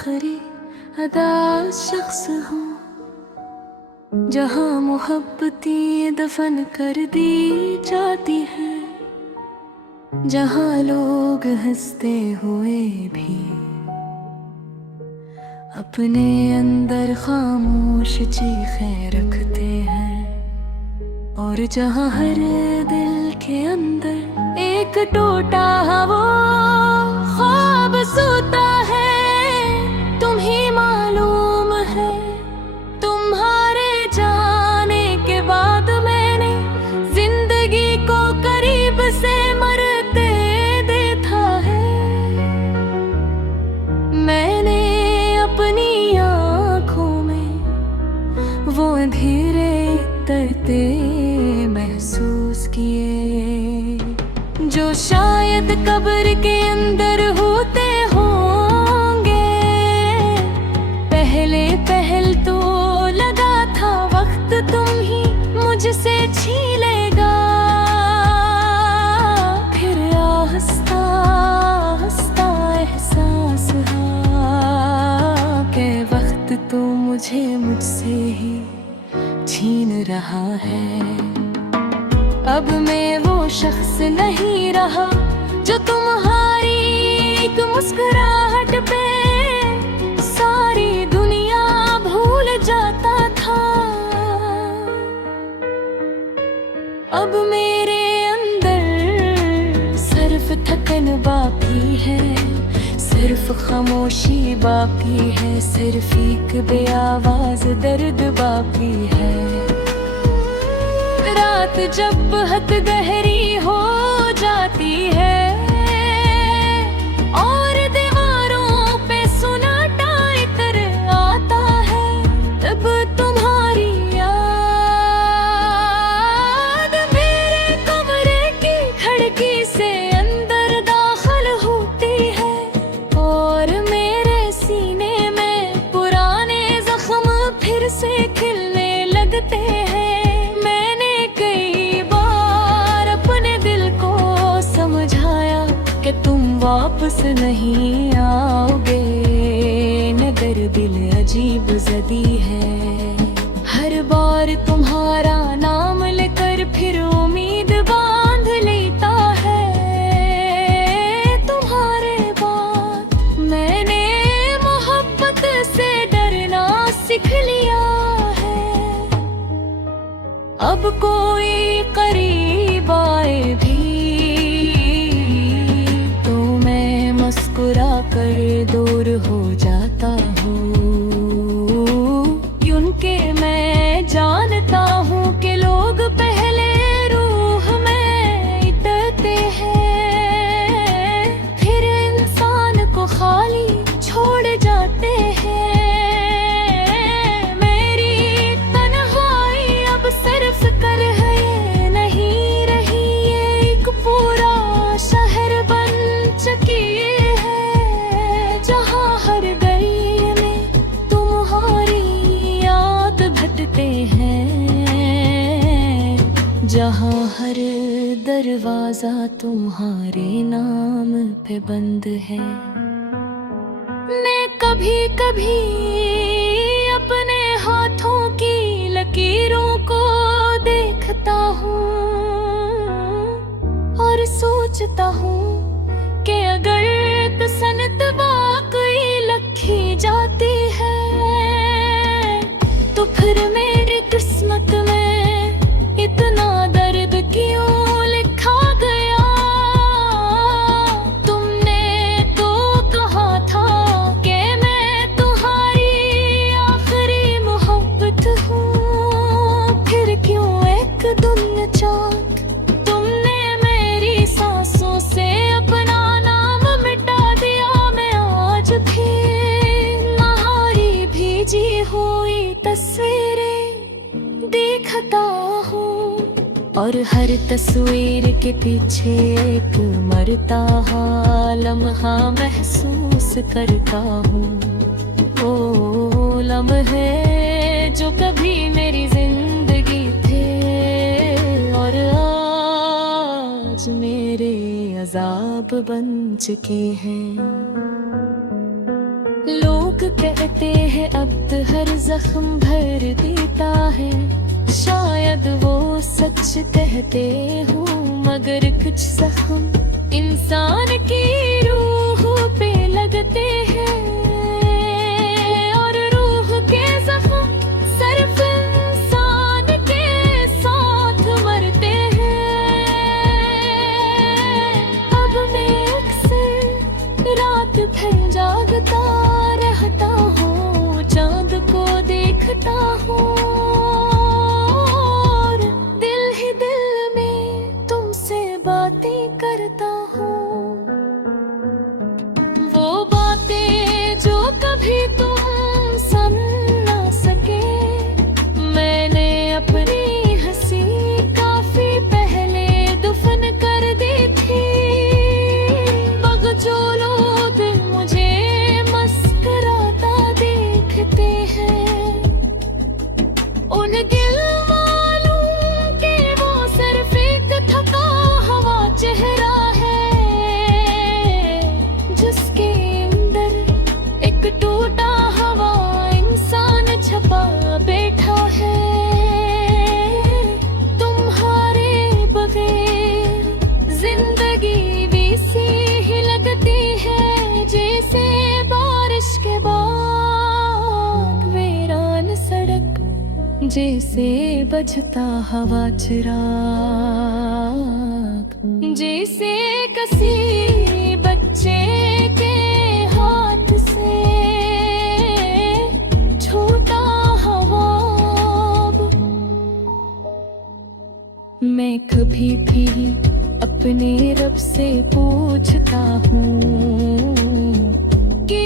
आखिरी अदा शख्स हूँ जहाँ मोहब्बतें दफन कर दी जाती हैं, जहाँ लोग हंसते हुए भी अपने अंदर खामोश चीखें रखते हैं, और जहाँ हर दिल के अंदर एक टूटा वो ख्वाब सोता है। तुम्हें मालूम है तुम्हारे जाने के बाद मैंने जिंदगी को करीब से मरते देखा है। मैंने अपनी आँखों में वो अंधेरे तरते महसूस किए, जो शायद कब्र के अंदर होते होंगे। पहले पहल तो लगा था वक्त तुम ही मुझसे छीन लेगा, फिर आहिस्ता आहिस्ता एहसास हुआ कि वक्त तो मुझे मुझसे ही छीन रहा है। अब मैं वो शख्स नहीं रहा जो तुम्हारी एक मुस्कुराहट पे सारी दुनिया भूल जाता था। अब मेरे अंदर सिर्फ थकन बाकी है, सिर्फ खामोशी बाकी है, सिर्फ एक बेआवाज दर्द बाकी है। रात जब बहुत गहरी हो जाती है और दीवारों पे सुनाटा इतर आता है, तब तुम्हारी याद मेरे कमरे की खिड़की से अंदर दाखिल होती है, और मेरे सीने में पुराने जख्म फिर से खिलने लगते हैं। कि तुम वापस नहीं आओगे, नगर दिल अजीब जदी है। हर बार तुम्हारा नाम लेकर फिर उम्मीद बांध लेता है। तुम्हारे बाद मैंने मोहब्बत से डरना सीख लिया है। अब कोई करीब आए भी मुस्कुरा कर दूर हो जाता हूँ। यूं के मैं जानता हूँ कि लोग पहले रूह में इतरते हैं, फिर इंसान को खाली छोड़ जाते हैं। मेरी तन्हाई अब सिर्फ कर है ये नहीं रही, ये एक पूरा शहर बन चुकी हैं, जहाँ हर दरवाजा तुम्हारे नाम पे बंद है। मैं कभी कभी अपने हाथों की लकीरों को देखता हूँ और सोचता हूँ कि अगर तसन्नत वाकई लिखी जाती है तो फिर मेरी किस्मत में इतना दर्द क्यों लिखा गया। तुमने तो कहा था कि मैं तुम्हारी आखिरी मोहब्बत हूँ, फिर क्यों एक दुनिया चाक तुमने मेरी सांसों से अपना नाम मिटा दिया। मैं आज भी तुम्हारी भीजी हुई तस्वीरें देखता हूँ, और हर तस्वीर के पीछे एक मरता हुआ लम्हा महसूस करता हूँ। वो लम्हे जो कभी मेरी जिंदगी थे और आज मेरे अजाब बन चुके हैं। लोग कहते हैं अब हर जख्म भर देता है, शायद वो सच कहते हो, मगर कुछ जख्म इंसान की रूह पे लगते हैं, और रूह के जख्म सिर्फ इंसान के साथ मरते हैं। अब मैं अक्सर रात भर जागता रहता हूँ, चांद को देखता हूँ, और दिल ही दिल में तुमसे बातें करता हूँ। वो बातें जो कभी तुम सुन ना सके, मैंने अपनी हंसी काफी पहले दफन कर दी थी। जो लोग मुझे मुस्कुराता देखते हैं, उन दिल वालों के वो सिर्फ एक थका हुआ चेहरा है, जिसके अंदर एक टूटा हुआ इंसान छपा बैठा है। तुम्हारे बगैर जिंदगी वैसी ही लगती है, जैसे बारिश के बाद वीरान सड़क, जैसे बजता हवा चिराग, जैसे किसी बच्चे के हाथ से छोटा हवाब। मैं कभी भी अपने रब से पूछता हूँ कि